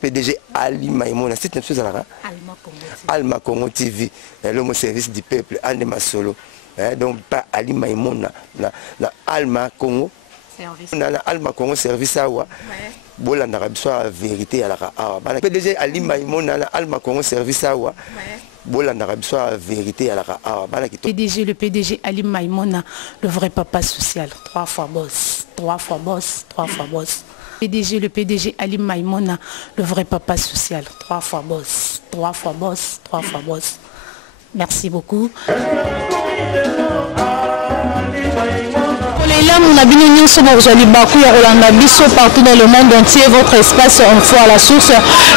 PDG Ali Maïmona, c'est une chose là. Alma Congo TV, l'homme service du peuple, Andema Solo. Donc pas Ali Maïmona, na Alma Congo. Na Alma Congo service à wa. Bola na rabiswa vérité à la PDG Ali Maïmona, na Alma Congo service à wa. Bola na rabiswa vérité à la PDG, le PDG Ali Maïmona, le vrai papa social. 3 fois boss, 3 fois boss, 3 fois boss. PDG, le PDG Ali Maïmona, le vrai papa social. 3 fois boss, 3 fois boss, 3 fois boss. Merci beaucoup. Partout dans le monde entier, votre espace en foi à la source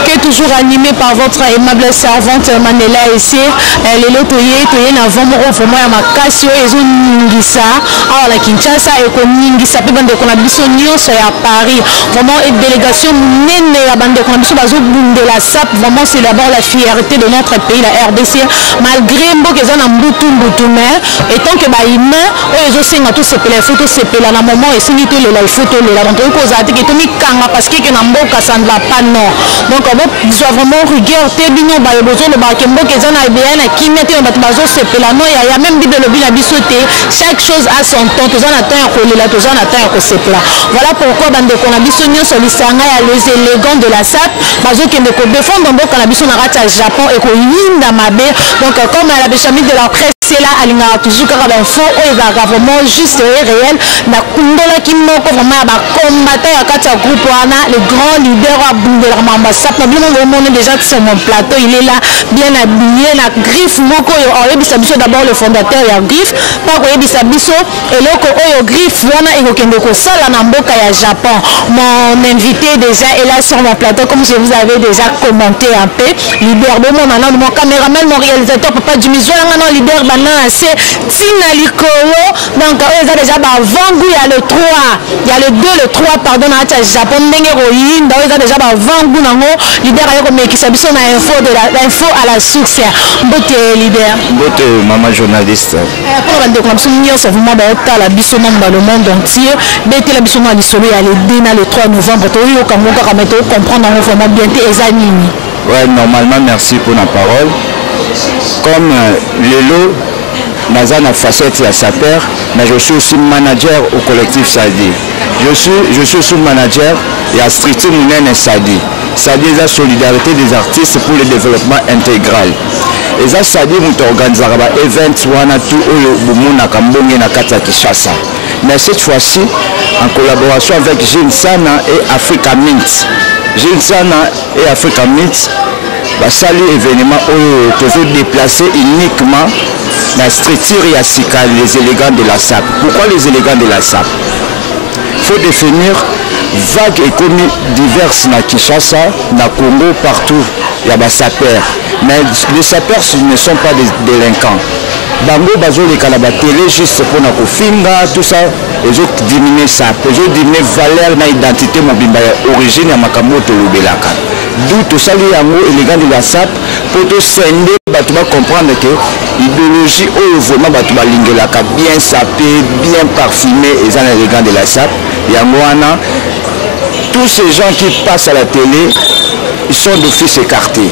qui est toujours animé par votre aimable servante Manela ici. Les lotoyés, vraiment à ma cassio et Ningisa, à la Kinshasa et comme Ningisa, puis bande conabison nyonso à Paris. Vraiment une délégation nene la bande conabison bazo de la SAP. Vraiment c'est d'abord la fierté de notre pays, la RDC. Malgré mbo que zana mbutu mais étant que ba humain, eux aussi ont tous ces photos, ces là na moment et c'est tout les photos là donc cause à que tomi kanga parce que na mboka ça ne va pas non donc on doit vraiment regarder bino ba besoin de ba kembo que zana bien na kimete ba bazo c'est là non il y a même bible le bila bisoté chaque chose a son temps tous en attend ko là tous en attend ko c'est là voilà pourquoi bande ko na biso nyonso lisanga ya les élégants de la SAP bazo kende ko défendre mboka na biso na rata Japon et ko yinda mabe donc comme la béchamite de la presse là alinga toujours car l'info et vraiment juste et réel na kundola kimoko vraiment ba combattant ya kati ya groupe wana le grand leader à Bundela Mamba SAP na bien on est déjà sur mon plateau il est là bien habillé na griffe moko yo yebisa biso d'abord le fondateur ya griffe pas ko yebisa biso eloko oyo griffe wana ekokende ko sala na mboka ya Japon. Mon invité déjà est là sur mon plateau comme je vous avais déjà commenté un peu leader de mon caméraman mon réalisateur papa du miso ngana leader c'est Tina Likolo donc ils ont déjà vendu il y a le 3 il y a le 2 le 3 pardon à Japon ndenge royin donc ils ont déjà vendu nango leader ayo ko mekisa biso na info à la source mbote leader mbote maman journaliste pour bande ko biso nyonso vraiment ba otala biso dans le monde entier bete la biso na lisolo ya le 2 na le 3 novembre to yo kango ka mettre comprendre vraiment bien te ezanini. Ouais normalement merci pour la parole comme Lelo Nazana facette à sa père, mais je suis aussi manager au collectif Sadi. Je suis aussi manager et à Stricti Mounen Sadi. Sadi est la solidarité des artistes pour le développement intégral. Et ça Sadi nous organisons un event wana tout au Bumuna Kambonge na Kata Kinshasa. Mais cette fois-ci en collaboration avec Jinsana et Africa Mint. Jinsana et Africa Mint va saluer événement où toujours déplacé uniquement la structure et les élégants de la SAP. Pourquoi les élégants de la SAP? Il faut définir vagues économiques diverses na Kinshasa, na Congo, partout. Il y a des sapeurs. Mais les sapeurs ne sont pas des délinquants. Bango bazo les calabatélé juste pour na kofinga tout ça ils ont diminué ça ils ont diminué valeur na identité mobimba origine ya makambo to lobelaka d'où tout ça les yango élégant de la SAP pour tout sender batu ba comprendre que idéologie au vraiment batu ba lingelaka bien sapé bien parfumé et ça élégant de la SAP yango wana tous ces gens qui passent à la télé ils sont d'office écartés.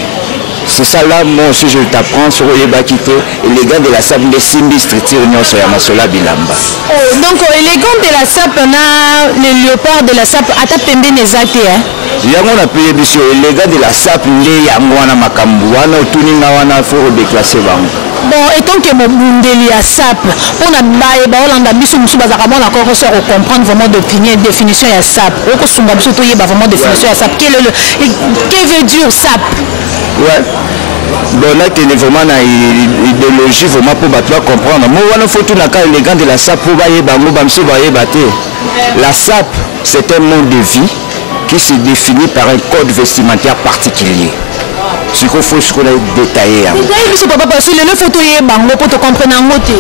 C'est ça là, moi aussi je t'apprends sur Yebakito, les gars de la SAP, les Simbi structure Nyonso ya Masola Bilamba. Oh, donc les gars de la SAP, on a les léopards de la SAP, à ta pembe nezate, hein? Yango na payé bisio, les gars de la SAP, les yango wana makambu, wana tuninga wana faut déclasser bango. Bon, étant que mon mundeli à SAP, on a baé, on a biso musu bazakamo on a encore reçu à comprendre vraiment définition à SAP. On a sumba biso to yeba vraiment définition à SAP. Quel veut dire SAP? Ouais. Bon là tu es vraiment une idéologie vraiment pour battre comprendre. Moi on a faut tout na cas les gars de la SAP pour bailler bango bamso bailler bater. La SAP c'est un mode de vie qui se définit par un code vestimentaire particulier. Ce qu'il faut ce qu'on a détaillé. Détaillé papa parce que le photo est bango pour te comprendre en moté.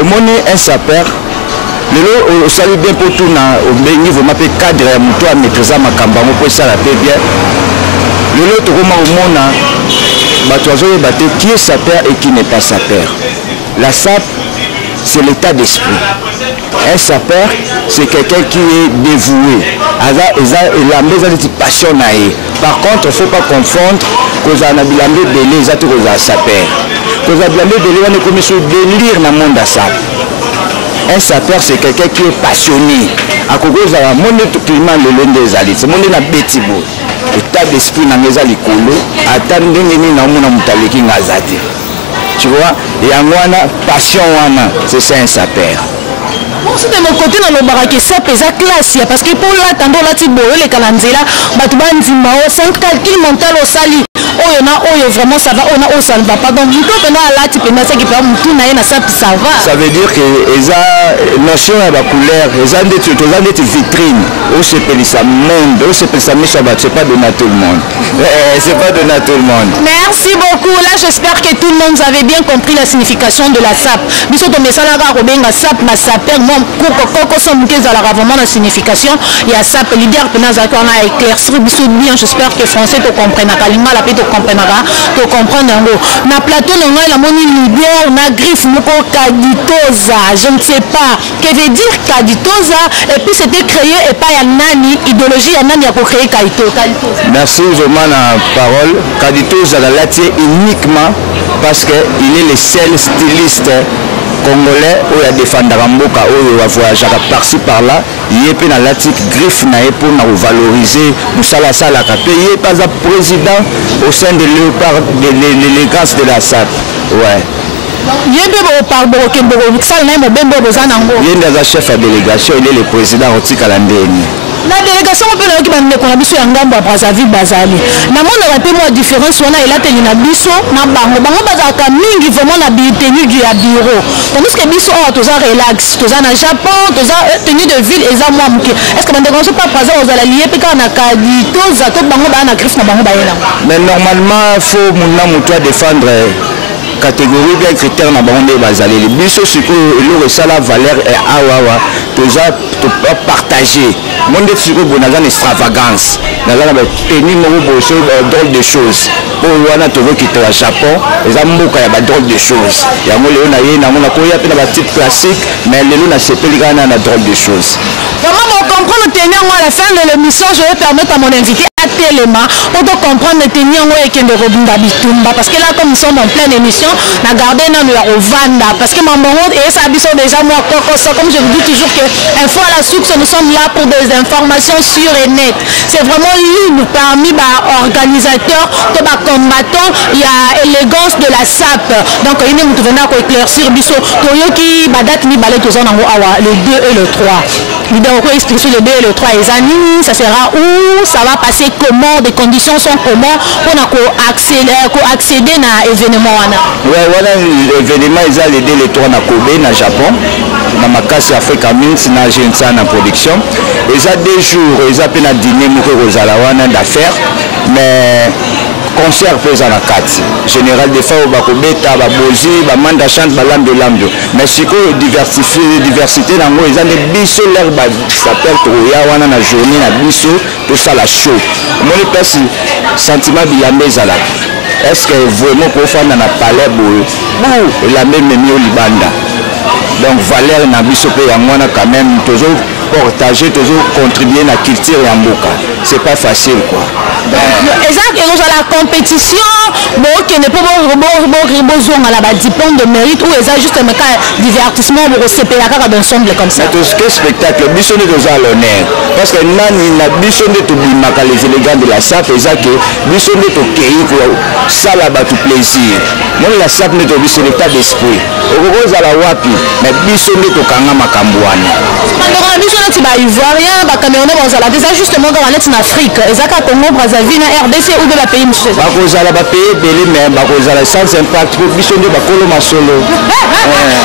Au monde un sapeur Lelo osali bien pour tout na niveau mape cadre ya muto a maîtriser makamba mo pour ça la paix bien. Lelo to koma omona bato azoye baté qui est sa père et qui n'est pas sa père. La SAP c'est l'état d'esprit. Un sapeur, c'est quelqu'un qui est dévoué. Il a besoin de passion. Par contre, il ne faut pas confondre que vous avez besoin de sapeur. Vous avez besoin de délire dans le monde de SAP. Un sapeur, c'est quelqu'un qui est passionné. À cause de la monde climat le long des alliés, c'est monde na betibo. L'état d'esprit na ngeza likolo, attendre nini na mona mutaleki ngazati. Tu vois, et à moi passion wana, c'est ça un sapeur. C'est de mon côté dans le baraque ça pèse classe parce que pour l'attendre là tu bois les calanzela batuba nzima sans calcul mental au sali. Oh y en a oh vraiment ça va on a oh ça ne va pas donc plutôt que là tu peux mettre ça qui peut tout na ça va. Ça veut dire que les notion à la couleur les des vitrines où c'est peli ça monde où c'est peli ça c'est pas donné à tout le monde. C'est pas donné à tout le monde. Merci beaucoup là j'espère que tout le monde avait bien compris la signification de la SAP. Biso to mesala ka robenga SAP na SAPer mon koko sombuke za la vraiment la signification il y a SAP leader penaza qu'on a éclairci biso bien j'espère que français te comprenne kalima la pe to comprendre na plateau na la moni leader na griffe moko Kaditoza je ne sais pas que veut dire Kaditoza et puis c'était créé et pas ya nani idéologie ya nani ya ko créer Kaditoza. Merci vraiment la parole. Kaditoza la latie uniquement parce que il est le seul styliste congolais où il y a des fans d'Aramboka où il va voyager par-ci par-là il est dans l'atique griffe pour nous valoriser nous sala il pas un président au sein de l'élégance de la SAP ouais il est le chef de délégation il est le président Oti Kalandeni. La délégation peut qui m'a qu'on a biso ngamba Brazzaville bazali na mona la moi différence on a il a tenu na biso na bango bazaka mingi vraiment na tenue du bureau parce que biso on toza relax toza na Japon toza tenue de ville et ça moi est-ce que bande qu'on pas présent aux ala lié peka na Kaditoza to bango ba na griffe na bango ba yela mais normalement faut mona muto défendre catégorie bien critère na bango bazali les biso siko le resala valeur et awawa toza to partager monde siko bonaza extravagance naza na tenue mo boso drôle de choses pour wana to veut quitter le Japon les mboka ya ba drôle de choses ya mo leo na ye na mona ko ya pe na ba type classique mais lelo na sepelika na drôle de choses. Comment on comprend le tenir à la fin de l'émission je vais permettre à mon invité tellement pour comprendre le tenir et qu'il de Robinda Bitumba parce que là comme nous sommes en pleine émission on a gardé dans le Vanda parce que maman et ça bisou déjà moi comme je vous dis toujours que info à la source nous sommes là pour des informations sûres et nettes c'est vraiment l'une parmi organisateurs de combattants il y a élégance de la SAP donc il nous venons à éclaircir bisou toyoki badate ni balé tous en awa le 2 et le 3 vidéo quoi expliquer le 2 et le 3 les années ça sera où ça va passer comment des conditions sont comment pour accéder à l'événement ouais voilà l'événement ils ont aidé les 3 na Kobe na Japon na makasi Africa Mins na Gensa na production ils ont 2 jours ils ont peine à dîner moko kozala wana d'affaires mais concert pesa na kati général de fa bakobeta babozi bamanda chante balambe lambe mais siko diversité nango eza ne biso l'air ba s'appelle toya wana na journée na biso tout ça la show moni pesi sentiment bilambe ezala est-ce que vraiment pour faire na palais boy la même mio libanda donc valeur na biso pe yangwana quand même toujours partager toujours contribuer à la culture ya mboka c'est pas facile quoi. Exact et dans la compétition bon qui ne peut pas besoin à la diplôme de mérite ou exact juste un divertissement pour se payer d'ensemble comme ça. Tout ce spectacle biso de à l'honneur parce que nani na biso de to bimaka les élégants de la SAP exact que biso de to kei ko sala ba tout plaisir. Moi la SAP ne to biso l'état d'esprit. Okoza la wapi mais biso de to kanga makambwana. Pendant biso na tiba ivoirien ba camerounais ba zala déjà justement dans en Afrique exact Congo Brazzaville na RDC ou de la pays monsieur. Ba ko zala ba pays belé mais ba ko zala sans impact pour biso de ba kolo masolo.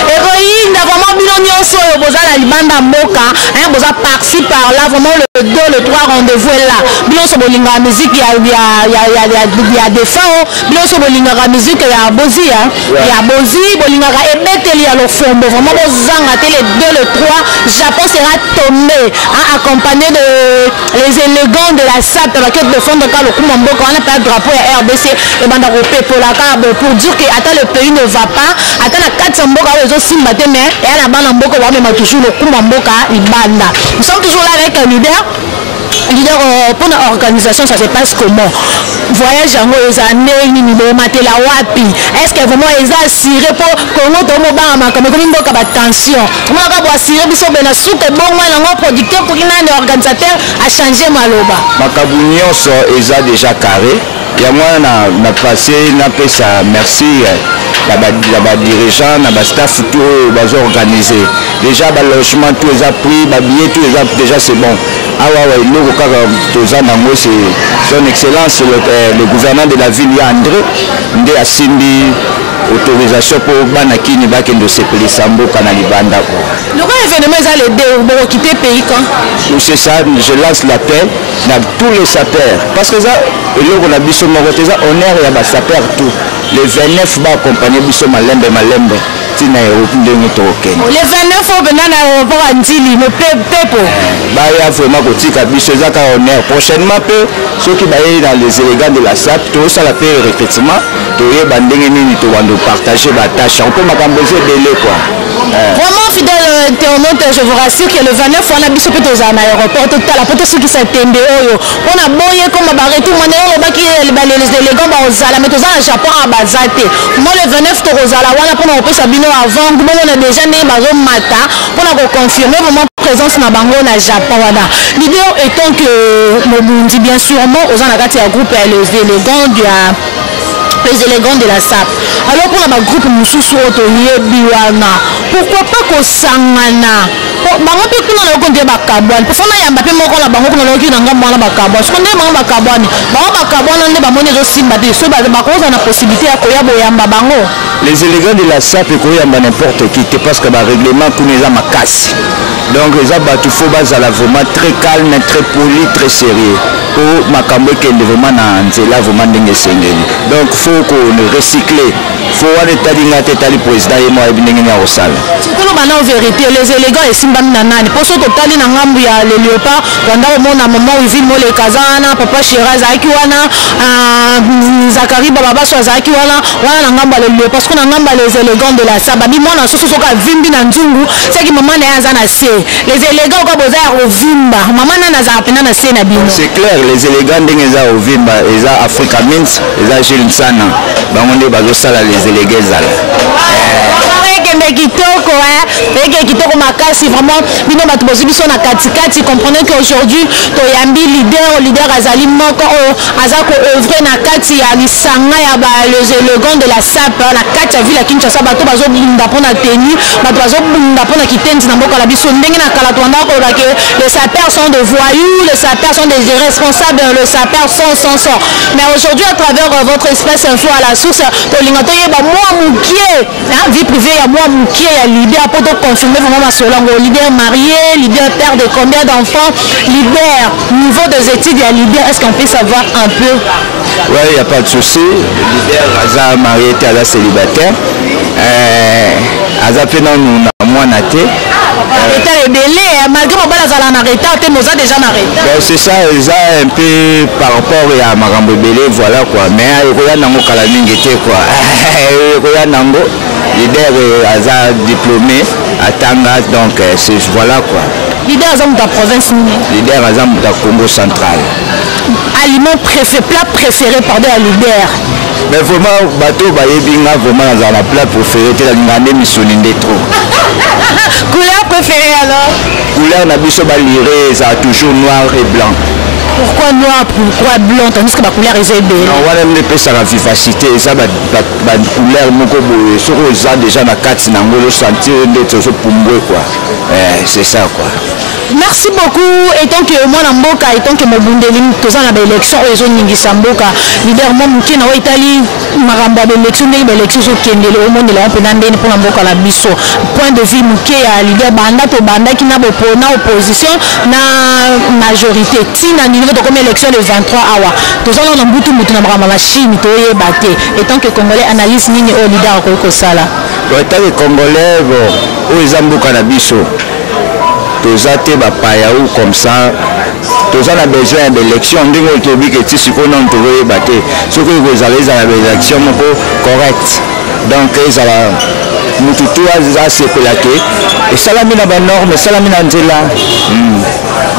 Héroïne vraiment bino nyonso boza la libanda mboka boza par-ci par-là vraiment le 2 le 3 rendez-vous est là bino so bolinga musique ya défend bino so bolinga musique ya bozi ya bozi bolinga ebeteli ya lofombo vraiment bozanga te le 2 le 3 Japon sera tombé accompagné de les élégants de la SAP qui défendent le coup mboka on a pas drapeau ya RDC et banda pour dire que attends le pays ne va pas attends la 400 mboka les autres simba te mais et la banda mboka va même toujours le coup mboka ibanda nous sommes toujours là avec un leader pour l'organisation ça se passe comment voyage yango ezane nini bo matela wapi est-ce que vraiment ils ont assuré pour Congo to mo ba ma comme mboka ba tension on va pas assurer biso bena souke bon moi lango producteur pour une organisateur a changer maloba makabu nyonso eza déjà carré ya moi na passé na pesa merci la dirigeant na staff tout bazo organiser déjà ba logement tout les a pris ba billet tout les a déjà c'est bon son excellence le gouverneur de la ville André Ndé a signé autorisation pour Banakini Bakendo Sepeli Sambo Kanalibanda. Le grand événement est le de quitter le pays quand c'est ça, je lance l'appel à tous les sapeurs parce que ça, on a biso Moroteza, honneur et à sapeurs tout. Les 29 va accompagner biso Malembe. Les 29 au Bénin aéroport à Ndili, le Pepo. Il y a vraiment honneur. Prochainement, ceux qui sont dans les élégants de la SAP, tout ça la paix et recrutement, partager la tâche. On peut m'accompagner de quoi. Vraiment fidèle internaute, je vous rassure que le 29 on a biso plutôt à l'aéroport total la poto ceux qui s'attendent on a boyé comme barré tout monde les élégants bazala mais toza à Japon à bazate moi le 29 to rozala wana pour on peut sabino avant on a déjà né bazo mata pour on confirmer vraiment présence na bango na Japon wana l'idée étant que Mobundi bien sûrement aux en akati ya groupe les élégants de la SAP. Alors pour la groupe Moussousou Biwana, pourquoi pas qu'on s'angana? Bango pe kuna na okonde bakabwana. Pour fona yamba pe moko na bango kuna na okina ngamba na bakabwana. Sekonde bango bakabwana. Bango bakabwana nde bamone zo simba te. So ba koza na possibilité ya koya boyamba bango. Les élégants de la SAP koyamba n'importe qui parce que ba règlement kuneza makasi. Donc les abatu faut bazala vraiment très calme, très poli, très sérieux. Pour makambo kende vraiment na nzela vraiment ndenge sengeli. Donc faut qu'on recycle. Faut aller talinga tali président et moi ndenge nya osala. Surtout bana en vérité les élégants et simba na nani. Pour so totali na ngambu ya le léopard wanda mona maman Iville Mole Kazana, papa Shiraz akiwana, Zakari baba so Zaki wana na ngamba le léopard parce qu'on a ngamba les élégants de la SAP. Bi mona so ka vimbi na nzungu, c'est que maman na yaza na se. Les élégants ko boza ya ovimba. Maman na za apena na se na bino. C'est clair les élégants ndenge za ovimba, eza Africa Mins, eza Gilles Sana. Bangonde bazo sala les élégants zala. Kitoko et kitoko makasi vraiment bino bato bozibiso na katikati comprenez qu'aujourd'hui toyambi leader azali moko azako œuvrer na kati ya lisanga ya les élégants de la SAP na kati ya ville ya Kinshasa bato bazo bunda pona tenue bato bazo bunda pona kitendi na mboka la biso ndenge na kala twanda ko que les sapeurs sont des voyous les sapeurs sont des irresponsables les sapeurs sont mais aujourd'hui à travers votre espace info à la source tolinga toyeba moi mukie vie privée ya moi qui est leader pour confirmer vraiment ma solango leader marié leader père de combien d'enfants leader niveau des études il y a leader est-ce qu'on peut savoir un peu ouais il n'y a pas de souci leader Aza marié Aza célibataire Aza fait nous moi naté malgré mon déjà c'est ça un peu par rapport à Marambo Belé voilà quoi mais il y a nango kala mingi te quoi il y a nango leader Aza diplômé à Tanga donc c'est voilà quoi leader Aza de la province leader Aza de la Congo central aliment préféré plat préféré pardon à leader mais vraiment bateau bayebinga vraiment dans la plat préféré te la ngande misoninde trop couleur préférée alors couleur na biso baliré ça toujours noir et blanc pourquoi noir, pourquoi blanc, tandis que la couleur est belle? Non, on aime la vivacité, ça va couleur ça déjà la carte le sentir d'être quoi. C'est ça quoi. Merci beaucoup. Et tant que moi Namboka et tant que mon bundelim tous en la élection ils ont ningi samboka leader mon qui na Italie maramba élection l'élection so kendele au monde là on peut ndene pour Namboka la biso point de vue muke ya leader banda to banda qui na opposition na majorité tina niveau de comme élection le 23 awa tous en na mbutu mutu na maramba machine to yebate et tant que congolais analyse nini au leader ko sala ouais tant que congolais bon o ezamboka na biso tous athées ou comme ça tous on a besoin d'élections ndingo tobi que si qu'on on trouver batté ce que vous allez à l'élection correct donc ils ala mututu a se pelaté et salamina ba norme salamina nzela.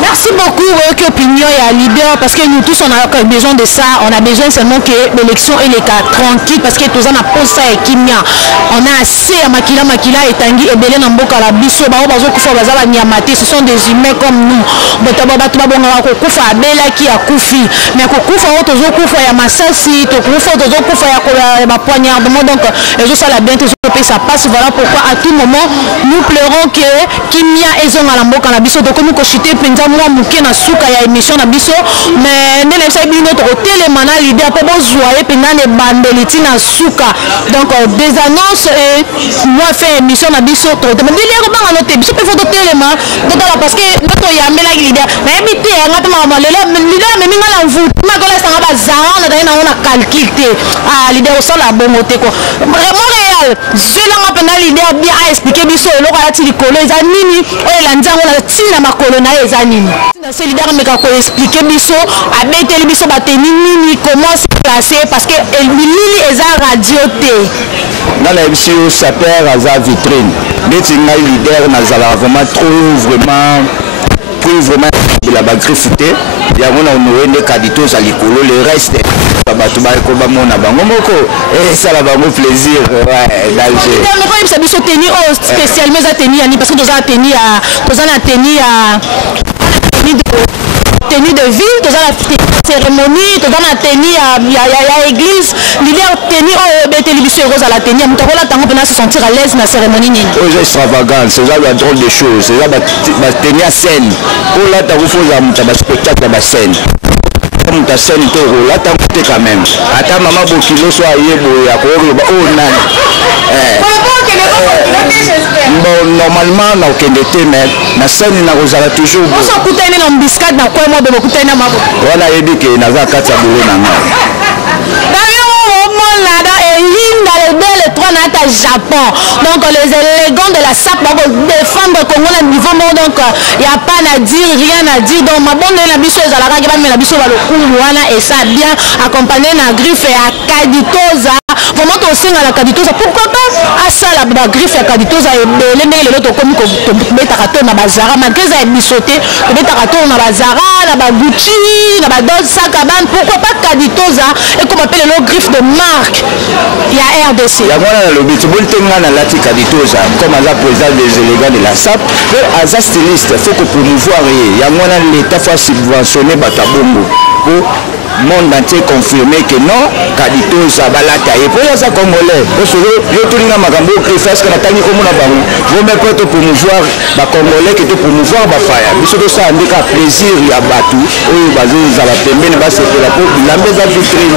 Merci beaucoup, que opinion et à leader, parce que nous tous on a besoin de ça, on a besoin seulement que l'élection est tranquille, parce que tous on a posé et kimia, on a assez à makila et tangi et belé namboka la biso, ce sont des humains comme nous, kufa bela qui a koufi, mais kufa tozo kufa ya masasi, to kufa tozo kufa ya poignardement, donc les autres ça la bien ça passe, voilà pourquoi à tout moment nous pleurons que kimia ezon à lamboka la biso, donc nous kochité penza moi muke na suka ya émission na biso mais nene sa bino to télémana leader pour joyer pendant les bandeliti na suka donc des annonces et moi fait émission na biso to mais leader ba noter biso peut photo téléma donc parce que notre yambela leader mais habité ngata mama leader mais minga la vous ma kola sanga bazara on a calculé ah leader au sala bongote ko Montréal je l'ai appelé leader bien à expliquer biso le ko ti likolo ezanini o la nzango na tina makolo na ezanini. C'est leader mais quand on explique biso abeteli biso bateni nini comment se placer parce que lili eza radio té dans la MCO ça perd à sa vitrine mais il leader nazala vraiment trop vraiment de la bagrifité il y a on des cadito à likolo le reste bato ba ko ba mona bango moko et ça la bango plaisir ouais d'Alger mais quand ça biso teni spécialement za teni ani parce que nous a teni à tenue de ville, tout ça la cérémonie, tout ça la tenue à l'église, leader tenue au télévision rose à la tenue, mais tu tango pour se sentir à l'aise dans la cérémonie. C'est extravagant, c'est ça la drôle de choses, c'est ça la tenue à scène. Pour là tu as un spectacle à la scène. Comme ta scène toro là tu as quand même. Attends maman Bokilo soit yebo ya ko oh nan. Bon, normalement, on a aucun dété, mais la scène n'a toujours. On s'en coûte un biscuit dans quoi moi de beaucoup de mabo. Voilà, il dit que n'a pas qu'à tabourer dans moi. Dans les 2 les 3 dans le Japon. Donc les élégants de la SAP vont défendre le Congo à niveau monde. Donc il n'y a pas à dire, rien à dire. Donc ma bonne la biso est à la règle, mais la biso va le couloir et ça bien accompagné la griffe et à Kaditoza. Vraiment aussi à la Kaditoza. Pourquoi pas à ça la griffe et à Kaditoza et les mecs les autres comme Betarato na bazara malgré ça est bisoté Betarato na bazara na bagucci na badol sakaban pourquoi pas Kaditoza et comme appelle le griffe de marque. Il y a RDC. Il y a le bitbol tenga na lati Kaditoza comme la président des élégants de la SAP mais à styliste il faut que promouvoir il y a l'état faut subventionner batabongo pour monde entier confirmé que non Kaditoza balata et pour ça congolais parce que yo tolinga makambo préface que natani comme na bango vous me prêter promouvoir ba congolais que te promouvoir ba faya biso to ça ndika plaisir ya batu oyo bazo za la pembeni ba se pour la pour l'ambeza vitrine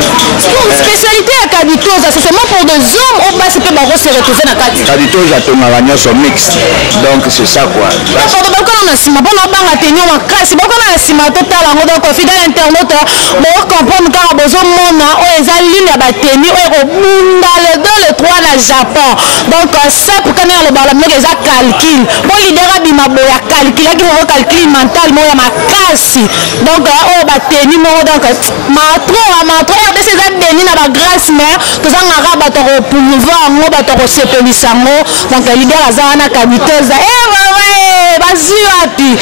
spécialité à Kaditoza c'est seulement pour des hommes ou pas c'est pas ba se retrouver na Kaditoza to maragnon sont mixtes donc c'est ça quoi donc on a sima bon banga tenir en classe bon on a sima total en donc fidèle internaute bon comprendre car besoin mona o ezali ya bateni o bunda le 2 le 3 na Japon donc ça pour connaître le bala mais ça calcul bon leader abima boya calcul qui va calcul mental mo ya makasi donc o bateni mo donc matro de ces abeni na ba grâce mère to zanga raba to pouvoir mo ba to sepelisango donc leader azana Kaditoza ouais bazu wapi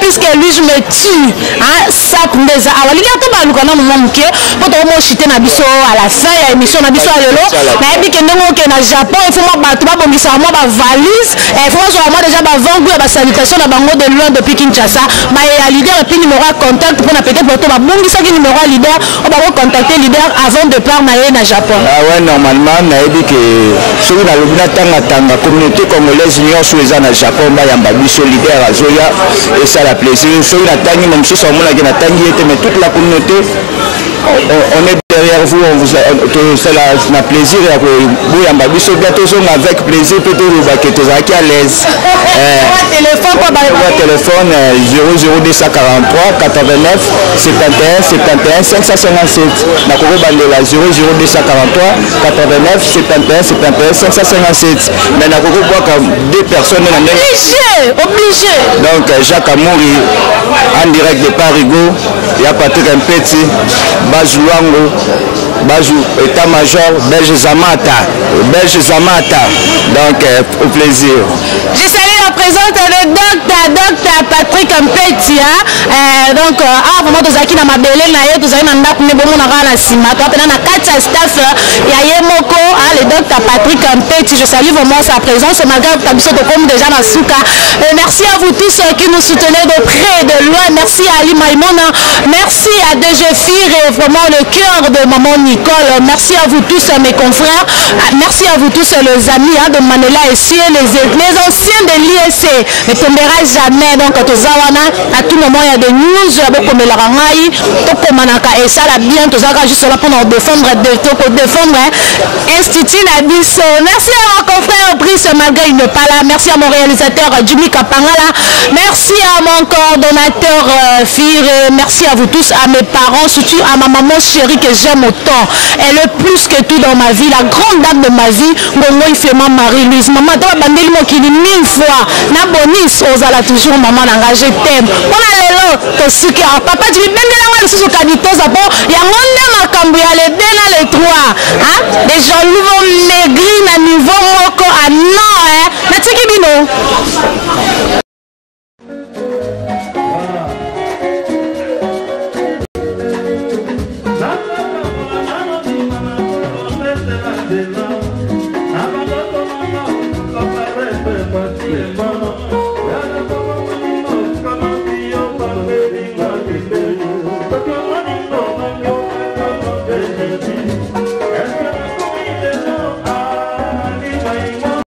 puisque lui je me tue hein ça ndeza awali gato ba lukana moment muke poto mo chité na biso à la fin ya émission na biso lelo na yebi ke ndongo ke na Japon il faut mo bato ba bongisa mo ba valise il faut zo mo déjà ba vangu ya ba salutation na bango de loin depuis Kinshasa ba ya leader et puis numéro contact pour na peut-être bato ba bongisa ki numéro leader on va contacter leader avant de part na Japon. Ah ouais normalement na yebi ke soki na lobina tanga communauté congolaise union sur les na Japon ba yamba biso leader azoya et ça la plaisir soki na tangi même si ça mona ke na tangi mais toute la communauté on est derrière vous, c'est la plaisir avec plaisir peut-être que tu es à l'aise. Téléphone 00243 89 71 71 557. La 00243 89 71 71 557. Mais la deux personnes obligé. Donc Jacques Amouri en direct de Parigo, il y a Patrick Mpeti, Bajou Luango, Bajou état-major, Belge Zamata. Donc au plaisir. Je salue la présence de docteur Patrick Mpeti. Donc vraiment tozaki na mabele na ye tozali na ndako ne bomo na kana sima to apena na kati staff ya Yemoko le docteur Patrick Mpeti. Je salue vraiment sa présence malgré tabiso to comme déjà na suka. Merci à vous tous qui nous soutenez de près et de loin. Merci à Ali Maïmona. Merci à DG Fir et vraiment le cœur de maman Nicole. Merci à vous tous mes confrères. Merci à vous tous les amis de Manela et Sie, les anciens de l'ISC. Ne tombera jamais. Donc à tout moment il y a des news comme la rangaï, et ça la bien tout ça juste là pour nous défendre Institut Nabiso. Merci à mon confrère Brice malgré il n'est pas là. Merci à mon réalisateur Jimmy Kapangala. Merci à mon coordonnateur Fir. Merci à vous tous, à mes parents, surtout à ma maman chérie que j'aime autant. Elle est plus que tout dans ma vie, la grande dame de ma vie. Ngongo il fait ma Marie-Louise. Maman, tu vas bandeli mo qui dit 1000 fois. Na bonis, osala toujours maman engagé thème. On a lelo to suki. Papa tu bende la wala susu kaditoza po. Ya ngonde makambu ya le 2 na le 3. Hein? Des gens nouveaux maigris na niveau moko à non hein. Na tiki